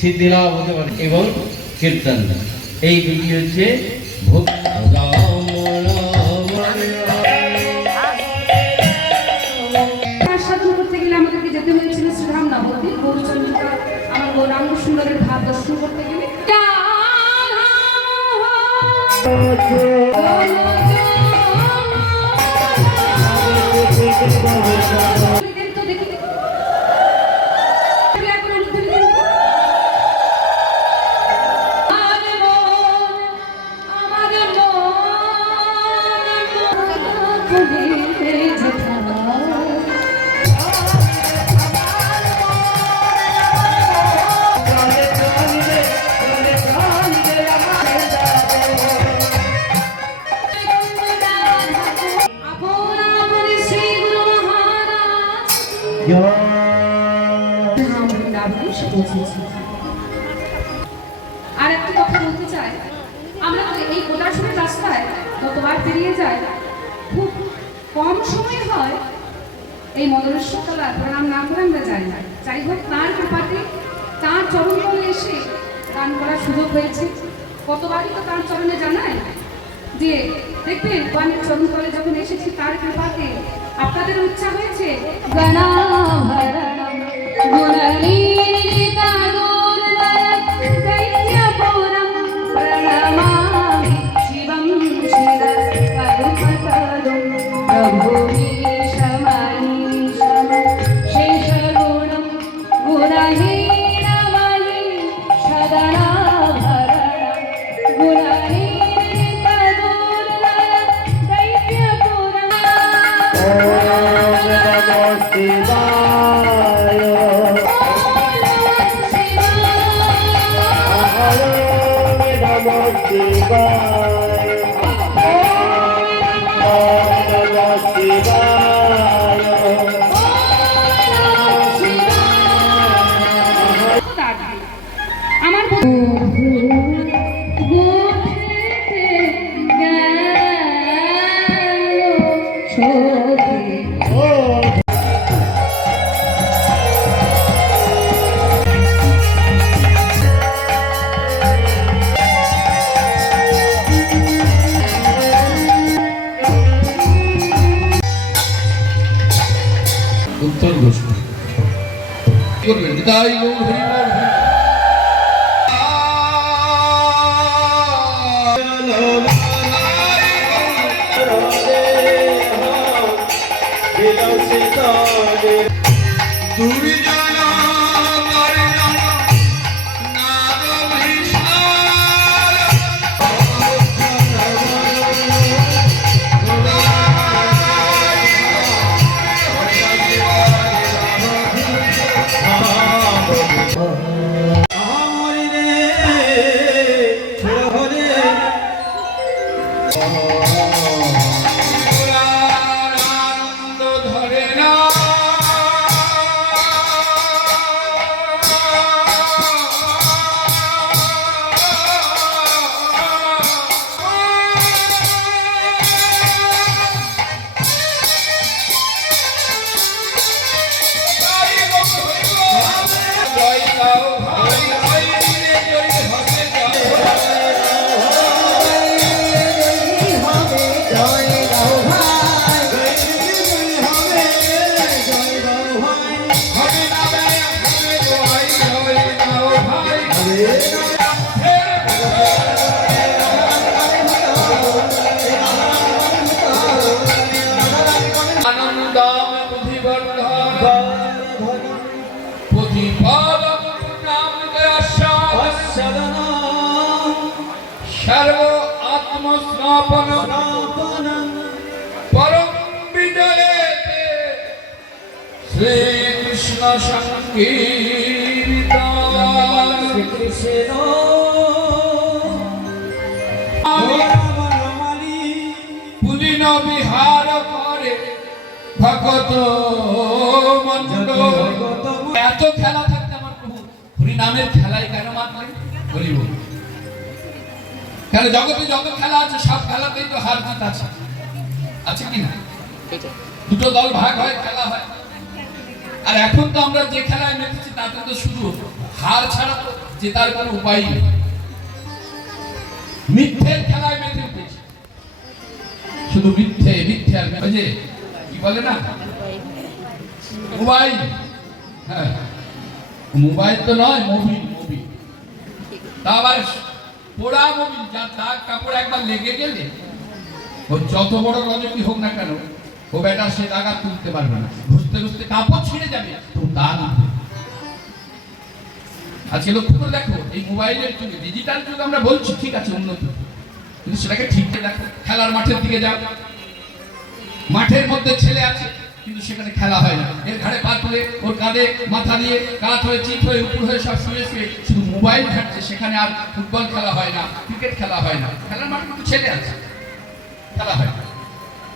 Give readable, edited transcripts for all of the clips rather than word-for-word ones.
সিদ্ধিলাভ হতে পারে এবং কীর্তন। এই দুটি হচ্ছে সাধন করতে গেলে আমাদেরকে যেতে হয়েছিল শ্রীরাম নবদ্বীপ গৌরচন্দ্রিকা আমার গৌরাঙ্গ সুন্দরের ভাব দর্শন করতে গেলে আর একটি কথা বলতে চাই, আমরা এই কোটাসনের রাস্তায় কতবার পেরিয়ে যাই, খুব কম সময় হয় এই মদনেশ্বর তলার প্রণাম না করে আমরা যাই না। যাই হোক, তার কৃপাতে তার চরণতলে এসে গান করার সুযোগ হয়েছে। কতবারই তো তার চরণে জানাই যে দেখবেন গানের চরণতলে যখন এসেছি তার কৃপাতে আপনাদের ইচ্ছা হয়েছে গানা উত্তর ঘোষণ করবেন। তাই গাও ভাই ভাই দিলে জয় হবে গাও হবে না বে হবে জয় জয় গাও ভাই আনন্দম বুদ্ধিবর্ধন প্রতিপালক নাম আস্বাদন সর্ব আত্মস্থাপন পরম বিজয়েতে শ্রীকৃষ্ণ সংকীর্তন পুলিন বিহার করে ভগত মন্ডল এত খেলা থাকতে আমার প্রভু হরি নামের খেলায় কেন মাতলেন বলিব কেন জগতে যত খেলা আছে সব খেলাতেই তো হার জিত আছে আছে কি না দুটো দল ভাগ হয় খেলা হয় আর এখন তো আমরা যে খেলায় মেতেছি তাতে তো শুধু হার ছাড়া তো জেতার কোনো উপায় নেই মিথ্যের খেলায় মেতে উঠেছি শুধু মিথ্যে মিথ্যে আর ওই যে কি বলে না মোবাইল হ্যাঁ মোবাইল তো নয় মোবিল মোবিল তা আবার পোড়া মোবিল যার দাগ কাপড় একবার লেগে গেলে ও যত বড় রজনী হোক না কেন ও বেটা সে দাগ আর তুলতে পারবে না ঘুরতে ঘুরতে কাপড় ছিঁড়ে যাবে তো দাগ উঠবে আজকে লক্ষ্য করে দেখো এই মোবাইলের যুগে ডিজিটাল যুগ আমরা বলছি ঠিক আছে উন্নত কিন্তু সেটাকে ঠিক দেখো খেলার মাঠের দিকে যাও মাঠের মধ্যে ছেলে আছে কিন্তু সেখানে খেলা হয় না এর ঘাড়ে পা তুলে ওর কাঁধে মাথা দিয়ে কাত হয়ে চিত হয়ে উপর হয়ে সব শুয়ে শুয়ে শুধু মোবাইল ঘাটছে সেখানে আর ফুটবল খেলা হয় না ক্রিকেট খেলা হয় না খেলার মাঠে কিন্তু ছেলে আছে খেলা হয় না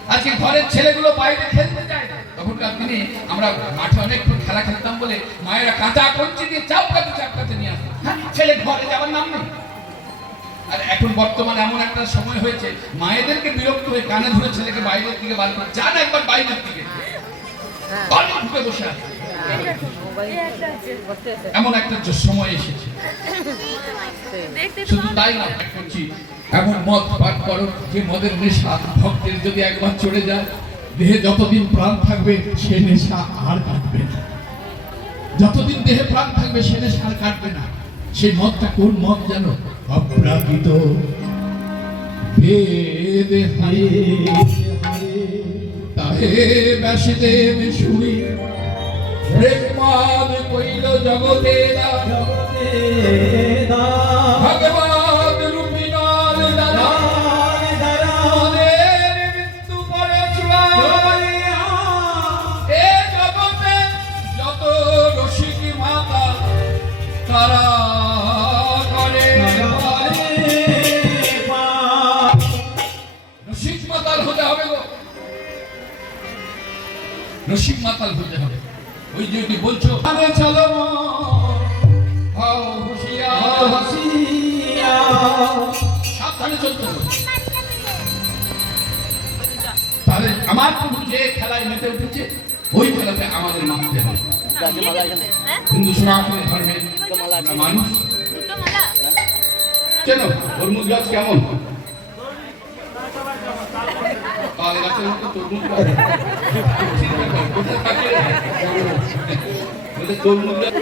আজকে ঘরের ছেলেগুলো বাইরে খেলতে যায় তখনকার দিনে আমরা মাঠে অনেকক্ষণ খেলা খেলতাম বলে মায়েরা কাঁচা কঞ্চি দিয়ে চাপকাতে নিয়ে আসতো ছেলে ঘরে যাওয়ার নাম নেই আর এখন বর্তমানে এমন একটা সময় হয়েছে মায়েদেরকে বিরক্ত হয়ে কানে ধরে ছেলেকে বাইরের দিকে বার করে যান একবার বাইরের দিকে ঢুকে বসে আছে এমন একটা সময় এসেছে শুধু তাই না করছি এমন মদ পান করো যে মদের নেশা ভক্তের যদি একবার চলে যায় দেহে যতদিন প্রাণ থাকবে সে নেশা আর কাটবে না যতদিন দেহে প্রাণ থাকবে সে নেশা আর কাটবে না সেই মদটা কোন মদ জানো অপ্রাকৃত বেদে হারে তাহে ব্যাসদেব শুনি প্রেমাদ কইল জগতে ভগবান রূপী নাল দাদা মৃত্যু করে এ জগতে যত রসিক মাতা তারা করে রসিক মাতাল হতে হবে গো রসিক মাতাল হতে হবে ওই যদি বলছো আরে চলো হাও হুঁশিয়ার সাবধানে চলতে হবে তাহলে আমার প্রভু যে খেলায় মেতে উঠেছে ওই খেলাতে আমাদের মানতে হবে হিন্দু সনাতন ধর্মের মানুষ কেন তরমুজ গাছ কেমন তাল গাছের মতো তরমুজ গাছ কোথায় থাকে তরমুজ গাছ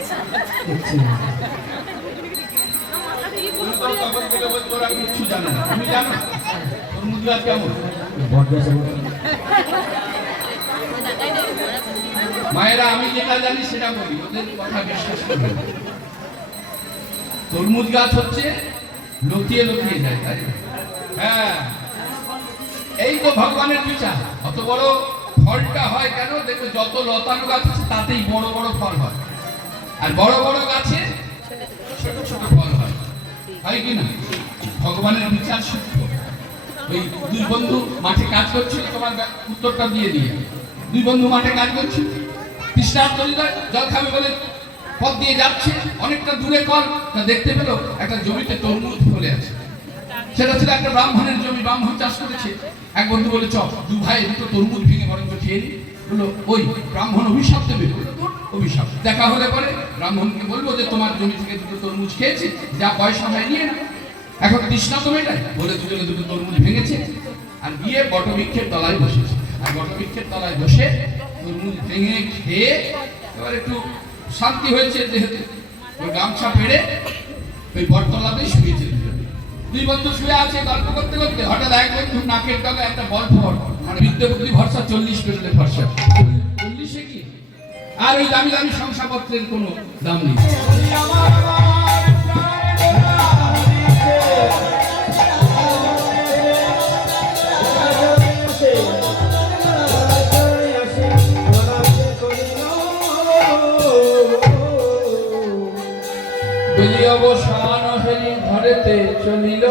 কিছু জানে না তুমি জানো তরমুজ গাছ কেমন মায়েরা আমি যেটা জানি সেটা বলি ওদের কথা বিশ্বাস করবে তরমুজ গাছ হচ্ছে লতিয়ে লতিয়ে যায় তাই হ্যাঁ এই তো ভগবানের বিচার অত বড় ফলটা হয় কেন দেখো যত লতানো গাছ আছে তাতেই বড় বড় ফল হয় আর বড় বড় গাছে ছোট ছোট ফল হয় হয় কি না ভগবানের বিচার সূক্ষ্ম ওই দুই বন্ধু মাঠে কাজ করছিল তোমার উত্তরটা দিয়ে দিয়ে দুই বন্ধু মাঠে কাজ করছিল তৃষ্ণার্ত হৃদয় জল খাবে বলে পথ দিয়ে যাচ্ছে অনেকটা দূরে কল তা দেখতে পেল একটা জমিতে তরমুজ ফলে আছে সেটা ছিল একটা ব্রাহ্মণের জমি ব্রাহ্মণ চাষ করেছে এক বন্ধু বলে চ দু ভাই দুটো তরমুজ ভেঙে বরঞ্চ খেয়ে নি বললো ওই ব্রাহ্মণ অভিশাপ দেবে। অভিশাপ দেখা হলে পরে ব্রাহ্মণকে বলবো যে তোমার জমি থেকে দুটো তরমুজ খেয়েছে, যা পয়সা হয় নিয়ে না, এখন তৃষ্ণা তো মেটায় বলে দুজনে দুটো তরমুজ ভেঙেছে আর গিয়ে বটবৃক্ষের তলায় বসেছে। আর বটবৃক্ষের তলায় বসে তরমুজ ভেঙে খেয়ে এবার একটু শান্তি হয়েছে, যেহেতু ওই গামছা পেড়ে ওই বটতলাতেই শুয়েছে। দুই বন্ধু শুয়ে আছে গল্প করতে করতে হঠাৎ এক বন্ধু নাকের ডগা একটা বল ফট, মানে বিদ্যে বুদ্ধি ভরসা 40 পেরোলে ভরসা 40-এ কি আর ওই দামি দামি শংসাপত্রের কোনো দাম নেই। অবসান হেরি ধরেতে চলিল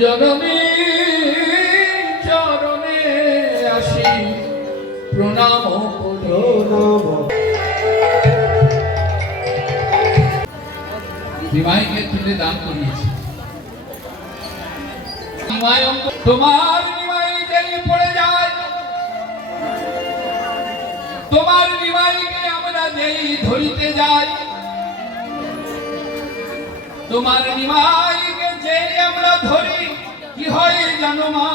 জননী চরণে আসি প্রণাম নিমাইকে তুলে দান করিয়েছি। তোমার নিমাই যেই পড়ে যায়, তোমার নিমাইকে আমরা যেই ধরিতে যাই, তোমার নিমাইকে যে আমরা ধরি কি হয় জানো মা,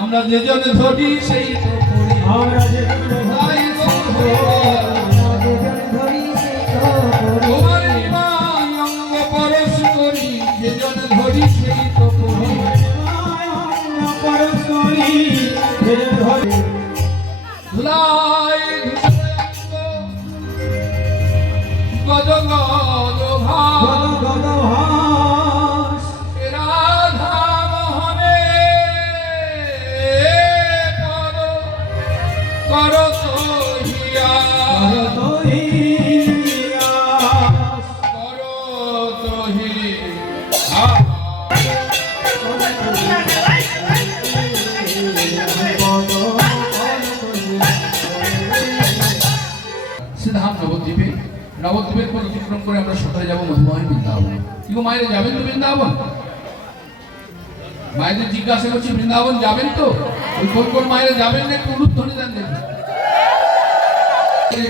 আমরা যে জন ধরি সেই তো করি, আমরা যে জন ধরি তোমার নিমাই অঙ্গ পরশ করি, যে জন ধরি সেই তো করি, পরশ করি যে জন ধরি ধুলাই গদ গদ ভাস রাধা মোহনে কর তোহিয়া সিদ্ধান্ত নবদ্বীপে, নবদ্বীপের পর অতিক্রম করে আমরা সকালে যাবো মধুময় বৃন্দাবন। কি গো মায়েরা যাবেন তো বৃন্দাবন? মায়েদের জিজ্ঞাসা করছি বৃন্দাবন যাবেন তো? ওই কোন কোন মায়েরা যাবেন না একটু উলুধ্বনি দেন দেখুন।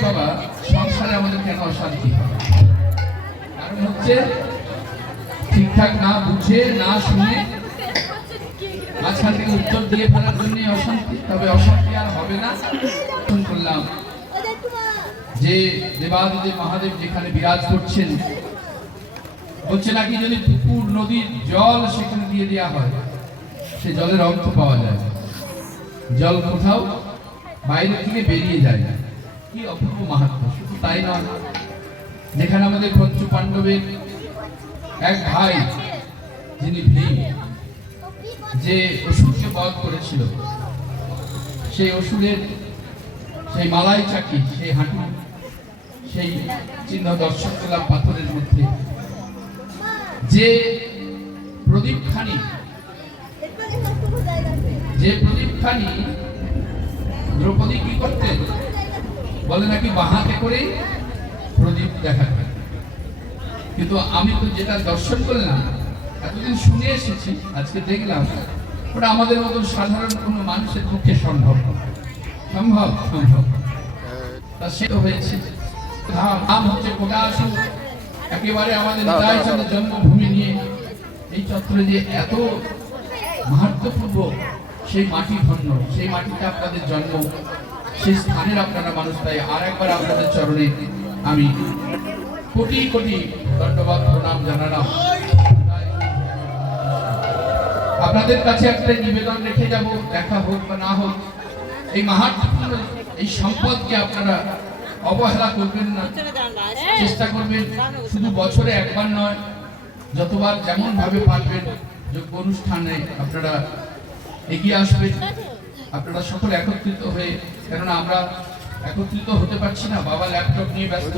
বাবা সংসারে আমাদের কেন অশান্তি হয়? কারণ হচ্ছে ঠিকঠাক না বুঝে না শুনে মাঝখান থেকে উত্তর দিয়ে ফেলার জন্য অশান্তি। তবে অশান্তি আর হবে না। করলাম যে দেবাদিদেব মহাদেব যেখানে বিরাজ করছেন, বলছে নাকি যদি পুকুর নদীর জল সেখানে দিয়ে দেওয়া হয় সে জলের অর্থ পাওয়া যায়, জল কোথাও বাইরে থেকে বেরিয়ে যায় না। কি অপূর্ব মাহাত্ম্য! শুধু তাই নয়, যেখানে আমাদের পঞ্চ পাণ্ডবের এক ভাই যিনি ভীম যে অসুরকে বধ করেছিল, সেই অসুরের সেই মালাই চাকি, সেই হাঁটু, সেই চিহ্ন দর্শন করলাম পাথরের মধ্যে। যে প্রদীপখানি দ্রৌপদী কি করতেন বলে নাকি বাহাতে করে প্রদীপ দেখাতেন। কিন্তু আমি তো যেটা দর্শন করলাম, এতদিন শুনে এসেছি, আজকে দেখলাম ওটা আমাদের মতন সাধারণ কোনো মানুষের পক্ষে সম্ভব সম্ভব সম্ভব তা সে তো হয়েছে। নাম হচ্ছে কোটাসু, একেবারে আমাদের নিতাইচাঁদের জন্মভূমি নিয়ে এই চত্বরে যে এত মাহাত্ম্যপূর্ণ সেই মাটি ধন্য, সেই মাটিতে আপনাদের জন্ম, সেই স্থানের আপনারা মানুষ। তাই আর একবার আপনাদের চরণে আমি কোটি কোটি ধন্যবাদ প্রণাম জানালাম। আপনাদের কাছে একটা নিবেদন রেখে যাব, দেখা হোক বা না হোক, এই মাহাত্ম্যপূর্ণ এই সম্পদকে আপনারা অবহেলা করবেন না, চেষ্টা করবেন শুধু বছরে একবার নয়, যতবার যেমন ভাবে পারবেন যোগ্য অনুষ্ঠানে আপনারা এগিয়ে আসবেন। আপনারা সকলে একত্রিত হয়ে, কেননা আমরা একত্রিত হতে পারছি না, বাবা ল্যাপটপ নিয়ে ব্যস্ত,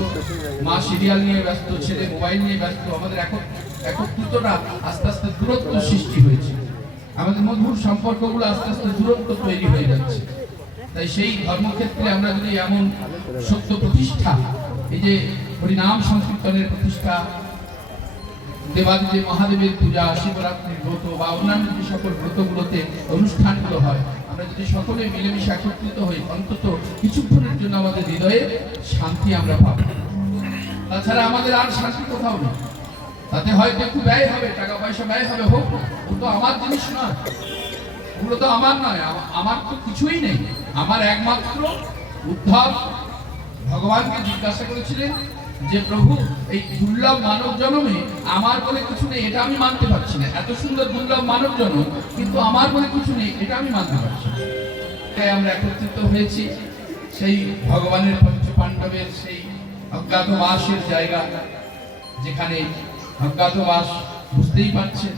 মা সিরিয়াল নিয়ে ব্যস্ত, ছেলে মোবাইল নিয়ে ব্যস্ত, আমাদের একত্রিতটা আস্তে আস্তে দূরত্ব সৃষ্টি হয়েছে, আমাদের মধুর সম্পর্কগুলো আস্তে আস্তে দূরত্ব তৈরি হয়ে যাচ্ছে। তাই সেই ধর্মক্ষেত্রে আমরা যদি এমন সত্য প্রতিষ্ঠা, এই যে হরিনাম সংকীর্তনের প্রতিষ্ঠা, দেবাদিদেব মহাদেবের পূজা, শিবরাত্রির ব্রত বা অন্যান্য যে সকল ব্রতগুলোতে অনুষ্ঠানগুলো হয়, আমরা যদি সকলে মিলেমিশে একত্রিত হই, অন্তত কিছুক্ষণের জন্য আমাদের হৃদয়ে শান্তি আমরা পাবো। তাছাড়া আমাদের আর শান্তি কোথাও নেই। তাতে হয়তো একটু ব্যয় হবে, টাকা পয়সা ব্যয় হবে, হোক, ও তো আমার জিনিস নয়, ওগুলো তো আমার নয়, আমার তো কিছুই নেই। আমার একমাত্র উদ্ধব ভগবানকে জিজ্ঞাসা করেছিলেন যে প্রভু, এই দুর্লভ মানব জন্মে আমার বলে কিছু নেই, এটা আমি মানতে পারছি না। এত সুন্দর দুর্লভ মানব জন্ম, কিন্তু আমার বলে কিছু নেই, এটা আমি মানতে পারছি না। তাই আমরা একত্রিত হয়েছি সেই ভগবানের পঞ্চপাণ্ডবের সেই অজ্ঞাতবাসের জায়গা, যেখানে অজ্ঞাতবাস বুঝতেই পারছেন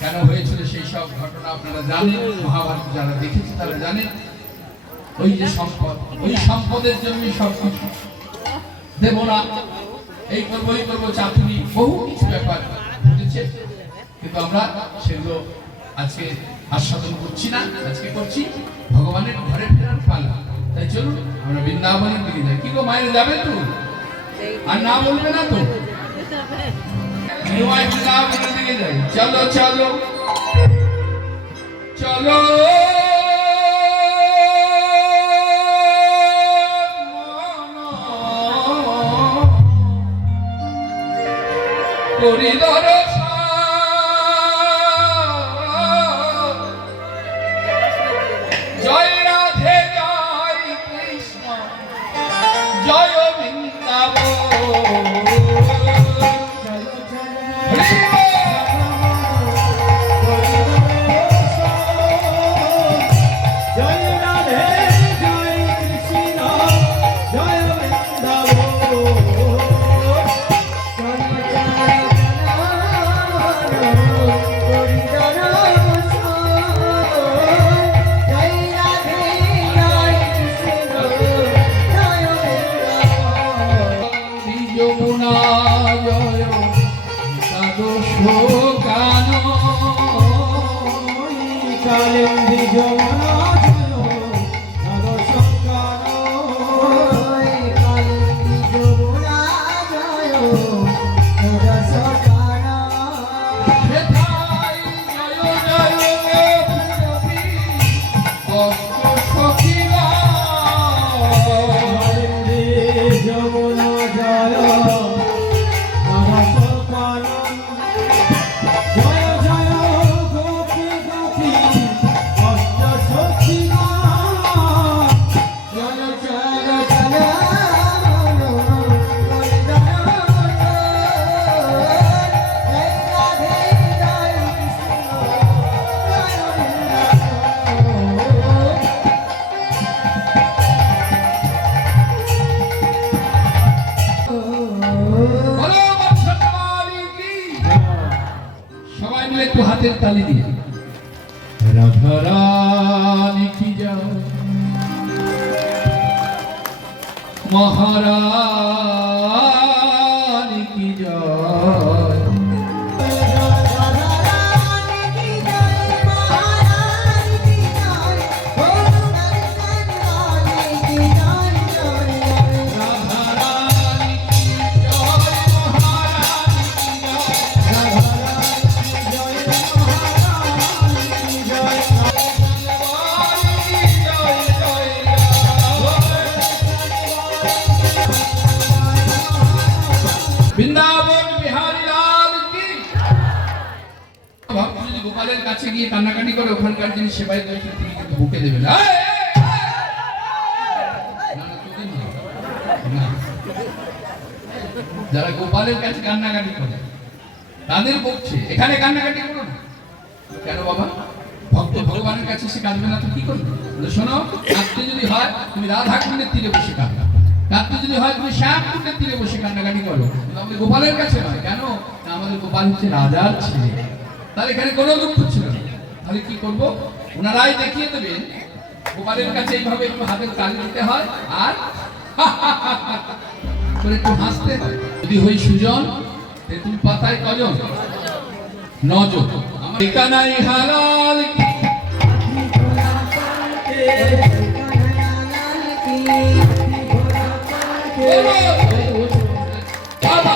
কেন হয়েছিল। সেই সব ঘটনা আপনারা জানেন, মহাভারত যারা দেখেছে তারা জানেন। ওই যে সম্পদ, ওই সম্পদের জন্যই সব কিছু, দেব না, এই করবো এই করবো, চাতুরি, বহু কিছু ব্যাপার ঘটেছে, কিন্তু আমরা সেগুলো আজকে আস্বাদন করছি না। আজকে করছি ভগবানের ঘরে ফেরার পালা। তাই চলুন আমরা বৃন্দাবনের দিকে যাই। কি গো মায়ের যাবে তো? আর না বলবে না তো? বৃন্দাবনের দিকে যাই। চলো চলো চলো করিদর জয় রাধে জয় কৃষ্ণ জয় বৃন্দাবন। একটু হাতের তালি দিয়ে রাধা রানী কি জয়, মহারানী কি জয়। বৃন্দাবন বিহারী লাল কি। ভক্ত যদি গোপালের কাছে গিয়ে কান্নাকাটি করে, ওখানকার যিনি সেবায় রয়েছেন তিনি কিন্তু বুকে দেবেন। যারা গোপালের কাছে কান্নাকাটি করে তাদের বকছে, এখানে কান্নাকাটি করো না। কেন বাবা? ভক্ত ভগবানের কাছে সে কাঁদবে না তো কি করবে? শোনো, কাঁদতে যদি হয় তুমি রাধা কুণ্ডের তীরে বসে কাঁদবে, কাঁদতে যদি হয় তুমি শ্যাম কুণ্ডের তীরে বসে কান্নাকাটি করো, আমাদের গোপালের কাছে নয়। কেন না, আমাদের গোপাল হচ্ছে রাজার ছেলে, তার এখানে কোনো দুঃখ ছিল না। তাহলে কি করবো? ওনারাই দেখিয়ে দেবেন গোপালের কাছে এইভাবে একটু হাতের তালি দিতে হয় আর করে একটু হাসতে হয়। যদি হই সুজন, তেঁতুল পাতায় কজন? নজন। আমার কানাই হালাল কি বাবা,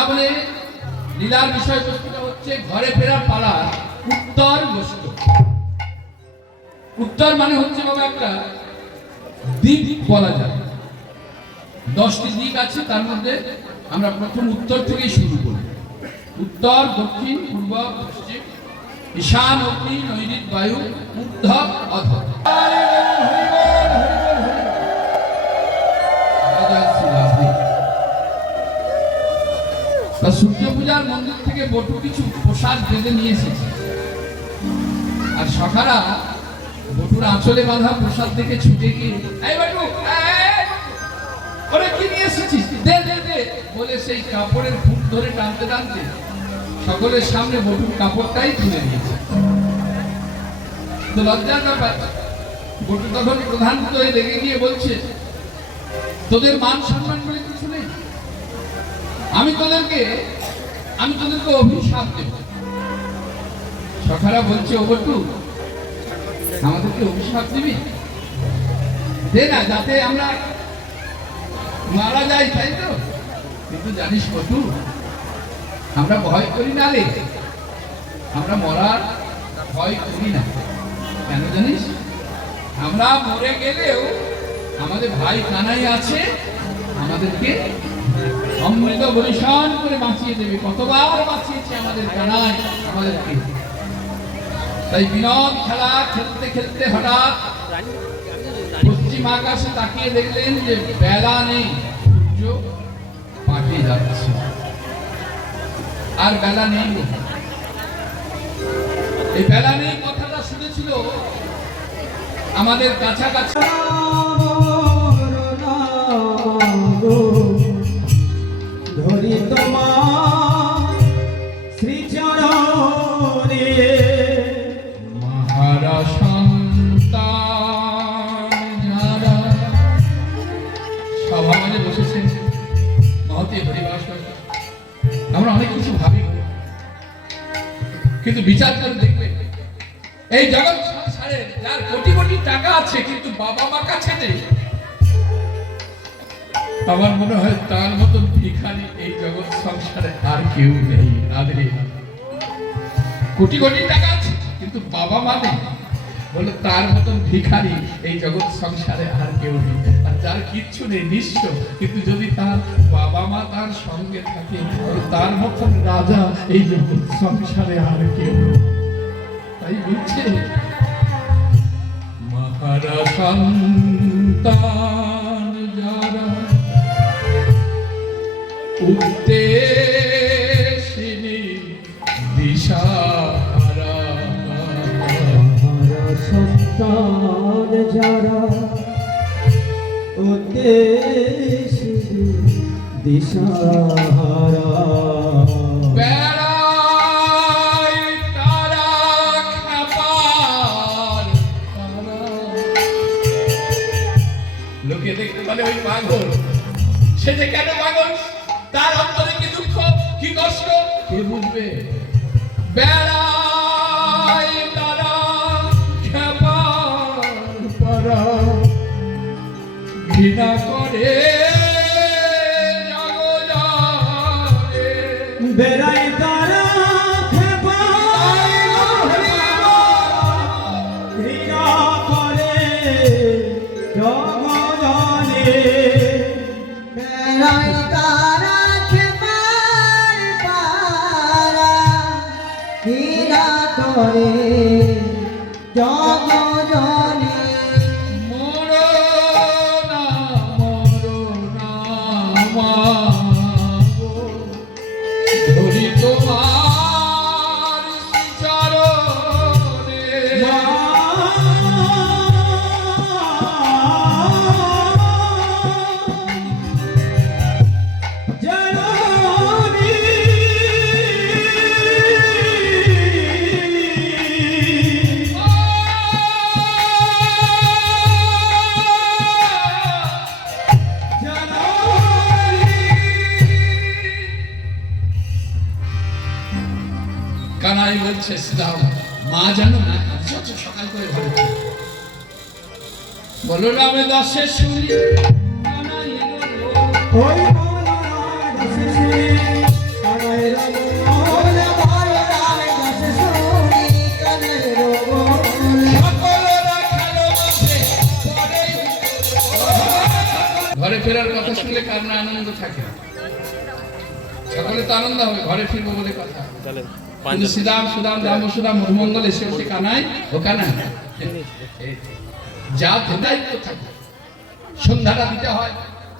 বৃন্দাবনে লীলার বিষয়বস্তুটা হচ্ছে ঘরে ফেরার পালা, উত্তর গোষ্ঠ। উত্তর মানে হচ্ছে বাবা একটা দিক বলা যায়। 10টি দিক আছে, তার মধ্যে আমরা প্রথম উত্তর থেকেই শুরু করি। উত্তর, দক্ষিণ, পূর্ব, পশ্চিম, ঈশান, অগ্নি, নৈঋত, বায়ু, ঊর্ধ্ব, অধ। সূর্য পূজার মন্দির থেকে বটু কিছু প্রসাদ বেঁধে নিয়ে এসেছে, আর সখারা বটুর আঁচলে বাঁধা প্রসাদ দেখে ছুটে গিয়ে, এই বটু, ওরে কি নিয়ে এসেছিস, দে দে দে বলে সেই কাপড়ের ফুট ধরে টানতে টানতে সকলের সামনে বটুর কাপড়টাই তুলে দিয়েছে। তো লজ্জার ব্যাপার। বটু তখন প্রধান হয়ে রেগে গিয়ে বলছে, তোদের মান সম্মান বলে কিছু নেই, আমি তোদেরকে অভিশাপ দেব। সখারা বলছে, ও বটু, আমাদেরকে অভিশাপ দিবি? দে না, যাতে আমরা মারা যাই, তাই তো? কিন্তু জানিস বটু, আমরা ভয় করি না রে, আমরা মরার ভয় করি না। কেন জানিস? আমরা মরে গেলেও আমাদের ভাই কানাই আছে, আমাদেরকে অমৃত বরিশান করে বাঁচিয়ে দেবে। কতবার বাঁচিয়েছে আমাদের কানাই আমাদেরকে। তাই বিনোদ খেলা খেলতে খেলতে হঠাৎ পশ্চিম আকাশে তাকিয়ে দেখলেন যে বেলা নেই, সূর্য পাটে যাচ্ছে, আর বেলা নেই। এই বেলা নেই কথাটা শুনেছিল আমাদের কাছাকাছি ধরি তোমার শ্রীচরণে মহারা সন্তান যারা সভা মাঝে বসেছেন মহতি হরিবাস। আমরা অনেক কিছু ভাবি, কিন্তু বিচার করে দেখবে এই জগৎ সংসারে যার কোটি কোটি টাকা আছে কিন্তু বাবা মা কাছে নেই, আমার মনে হয় তার মতন ভিখারি এই জগৎ সংসারে আর কেউ নেই। কোটি কোটি টাকা আছে কিন্তু বাবা মা নেই, বলে তার মতন ভিখারি এই জগৎ সংসারে আর কেউ নেই। আর যার কিচ্ছু নেই, নিঃস্ব, কিন্তু যদি তার বাবা মা তার সঙ্গে থাকে, তার মতন রাজা এই জগৎ সংসারে আর কেউ নেই। তাই বলছে মহারা সন্তান যারা উদ্দেশিনী দিশাহারা, মহারা সন্তান যারা উদ্দেশিনী দিশাহারা, বেড়ায় তারা খেপার তারা। লোকে দেখতে পারে ওই পাগল, সে যে কেন পাগল, তার অন্তরে কি দুঃখ কি কষ্ট কে বুঝবে? বেড়ায় তারা খেপার পারা, ঘৃণা করে জগজারে। বেড়াই তারা ঘৃণা করে জগজনে, বেড়াই তারা খেপার পারা, ঘৃণা করে জগজনে। মরো না মাগো, ধরি তোমার চরণে। কানাই বলছে, দাও মা জানো না, সকাল করে ঘরে বলো রামে দাসে শুনি কানাই এলো। ওই বলো রামে দাসে শুনি কানের রোবল বড় রাম গাছে শুনি কানের রোবল ঘরে ফেরার কথা শুনলে কার না আনন্দ থাকে? সকলে তো আনন্দ হবে, ঘরে ফিরবো বলে কথা। কিন্তু শ্রীরাম সুদাম রাম সুদাম মধুমঙ্গল এসে বসে কানাই ও কানাই যা দায়িত্ব থাকে। সন্ধ্যাটা দিতে হয়,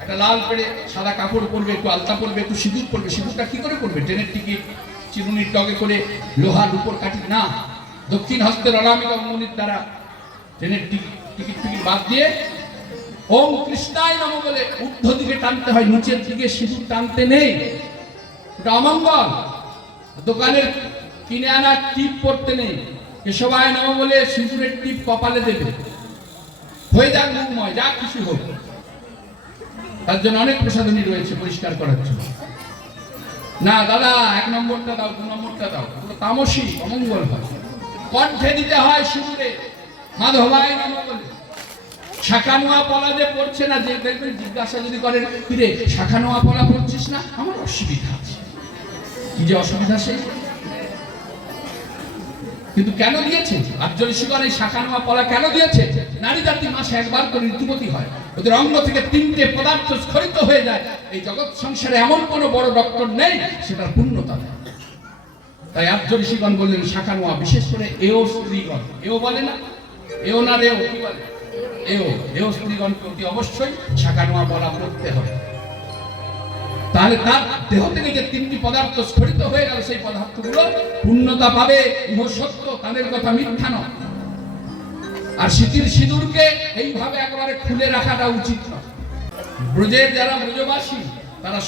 একটা লাল পেড়ে সাদা কাপড় পরবে, একটু আলতা পরবে, একটু সিঁদুর পরবে। সিঁদুরটা কি করে পরবে? ট্রেনের টিকিট চিরুনির টগে করে লোহার উপর কাটি না, দক্ষিণ হস্তের অনামিকা অঙ্গনির দ্বারা ট্রেনের টিকিট বাদ দিয়ে ওম কৃষ্ণায় নমঃ বলে ঊর্ধ্ব দিকে টানতে হয়, নিচের দিকে সিঁদুর টানতে নেই, ওটা অমঙ্গল। দোকানের কিনে আনা টিপ পড়তে নেই, কেশবায় নমঃ বলে সিঁদুরের টিপ কপালে দেবে, হয়ে যাক মুখময়, যা কিছু হোক। তার জন্য অনেক প্রসাধনী রয়েছে পরিষ্কার করার জন্য। না দাদা 1 নম্বরটা দাও, 2 নম্বরটা দাও, তামসী অমঙ্গল হয়। কণ্ঠে দিতে হয় সিঁদুরে মাধবায় নমঃ বলে। শাখা নোয়া পলা যে পড়ছে না, যে দেখবেন জিজ্ঞাসা যদি করেন ফিরে শাখা নোয়া পলা পড়ছিস না, আমার অসুবিধা আছে। কি যে অসুবিধা সে, কিন্তু কেন দিয়েছে আর্য ঋষিগণ এই শাখা নোয়া পলা কেন দিয়েছে? নারী জাতি মাসে একবার করে ঋতুবতী হয়, ওদের অঙ্গ থেকে 3টে পদার্থ স্খলিত হয়ে যায়। এই জগৎ সংসারে এমন কোনো বড় ডক্টর নেই সেটার পূর্ণতা নেই। তাই আর্য ঋষিগণ বললেন শাখা নোয়া, বিশেষ করে এও স্ত্রীগণ, এও বলে না, এও না রেও, কি বলে এও স্ত্রীগণকে অতি অবশ্যই শাখা নোয়া পলা পড়তে হবে। তাহলে তার দেহ থেকে যে 3টি পদার্থ স্খলিত হয়ে গেল, সেই পদার্থগুলো পূর্ণতা পাবে। ইহ সত্য, তাদের কথা মিথ্যা নয়। আর স্মৃতির সিঁদুরকে এইভাবে একেবারে খুলে রাখাটা উচিত নয়। ব্রজের যারা ব্রজবাসী তারা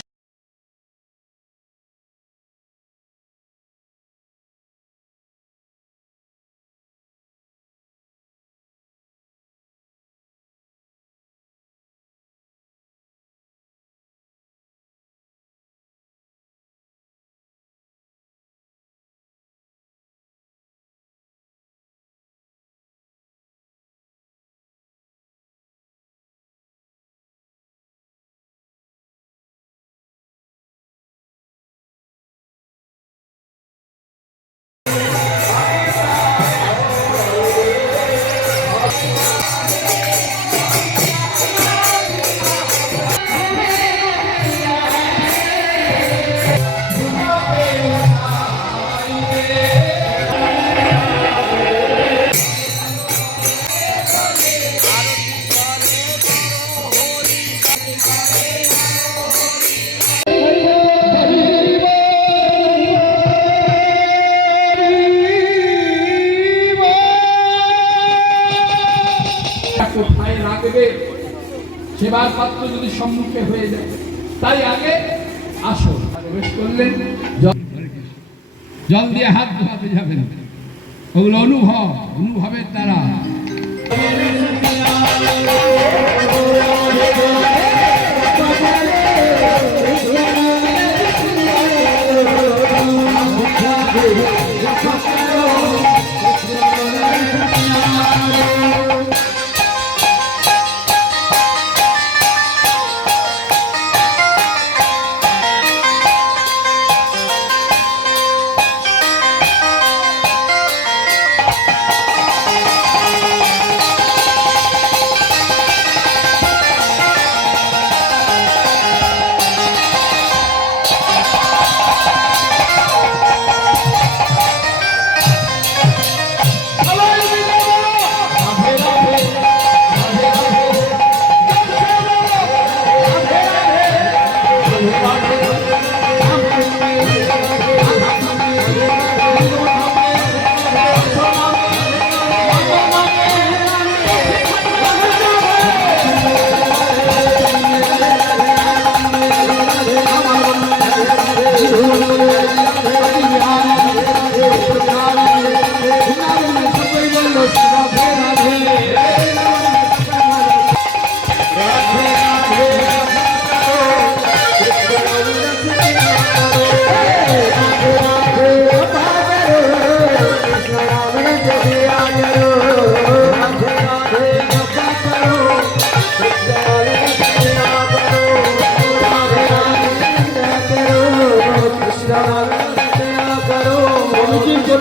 কোথায় রাখবে সেবার পাত্র যদি সম্মুখে হয়ে যায়। তাই আগে আসো, প্রবেশ করলেন জল দিয়ে হাত ধোয়াতে যাবেন, ওগুলো অনুভবের দ্বারা।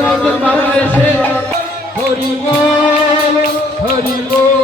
জগন্নাথ বাবা এসে হরি বল হরি বল